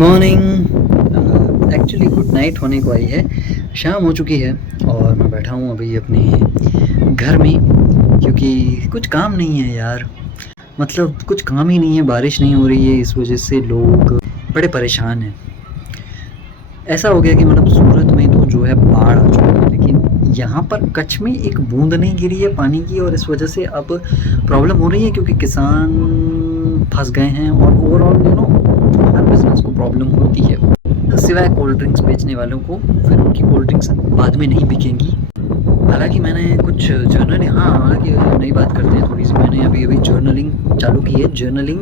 Morning. Actually good night होने को आई है, शाम हो चुकी है और मैं बैठा हूँ अभी अपने घर में क्योंकि कुछ काम नहीं है यार। मतलब कुछ काम ही नहीं है, बारिश नहीं हो रही है, इस वजह से लोग बड़े परेशान हैं। ऐसा हो गया कि मतलब सूरत में तो जो है बाढ़ आ चुकी है, लेकिन यहाँ पर कच्छ में एक बूंद नहीं गिरी है पानी की और इस वजह से अब प्रॉब्लम हो रही है क्योंकि किसान फंस गए हैं और ओवरऑल हर बिजनेस को प्रॉब्लम होती है, सिवाय कोल्ड ड्रिंक्स बेचने वालों को। फिर उनकी कोल्ड ड्रिंक्स बाद में नहीं बिकेंगी। हालांकि मैंने कुछ जर्नलिंग, हाँ हालांकि नई बात करते हैं थोड़ी सी, मैंने अभी अभी जर्नलिंग चालू की है। जर्नलिंग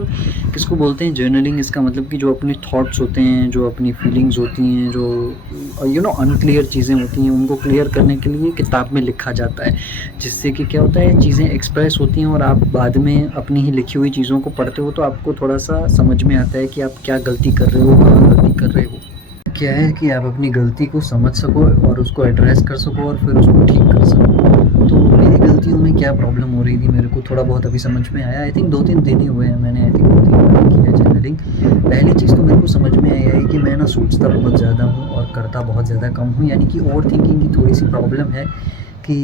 किसको बोलते हैं? जर्नलिंग इसका मतलब कि जो अपने थॉट्स होते हैं, जो अपनी फीलिंग्स होती हैं, जो अनक्लियर चीज़ें होती हैं, उनको क्लियर करने के लिए किताब में लिखा जाता है, जिससे कि क्या होता है, चीज़ें एक्सप्रेस होती हैं और आप बाद में अपनी ही लिखी हुई चीज़ों को पढ़ते हो तो आपको थोड़ा सा समझ में आता है कि आप क्या गलती कर रहे हो, कहाँ गलती कर रहे हो। क्या है कि आप अपनी गलती को समझ सको और उसको एड्रेस कर सको और फिर उसको ठीक कर सको। तो मेरी गलतियों में क्या प्रॉब्लम हो रही थी मेरे को थोड़ा बहुत अभी समझ में आया। आई थिंक 2-3 दिन ही हुए हैं, मैंने आई थिंक 2-3 बार किया है जर्नलिंग। पहली चीज़ तो मेरे को समझ में आया है कि मैं ना सोचता बहुत ज़्यादा हूँ और करता बहुत ज़्यादा कम हूँ, यानी कि ओवर थिंकिंग की थोड़ी सी प्रॉब्लम है कि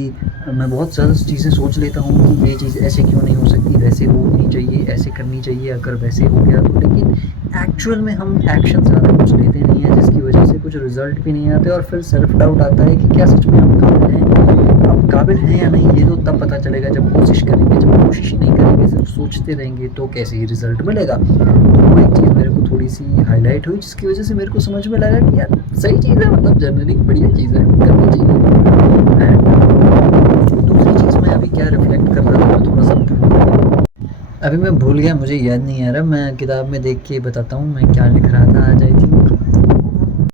मैं बहुत ज़्यादा चीज़ें सोच लेता हूँ कि ये चीज़ ऐसे क्यों नहीं हो सकती, वैसे होनी चाहिए, ऐसे करनी चाहिए, अगर वैसे हो गया तो। लेकिन एक्चुअल में हम एक्शन ज़्यादा कुछ लेते नहीं हैं, जिसकी वजह से कुछ रिजल्ट भी नहीं आते और फिर सेल्फ डाउट आता है कि क्या सच में हम काबिल हैं। अब काबिल हैं या नहीं ये तो तब पता चलेगा जब कोशिश करेंगे। जब कोशिश ही नहीं करेंगे, सिर्फ सोचते रहेंगे, तो कैसे ही रिजल्ट मिलेगा। तो वो एक चीज़ मेरे को थोड़ी सी हाईलाइट हुई, जिसकी वजह से मेरे को समझ में लगा कि यार सही चीज़ है, मतलब जर्नलिंग बढ़िया चीज़ है, करनी चाहिए। एंड दूसरी चीज़ मैं अभी क्या रिफ्लेक्ट कर रहा था, मैं थोड़ा सा भूल गया। अभी मैं भूल गया, मुझे याद नहीं आ रहा। मैं किताब में देख के बताता हूँ मैं क्या लिख रहा था आज। I think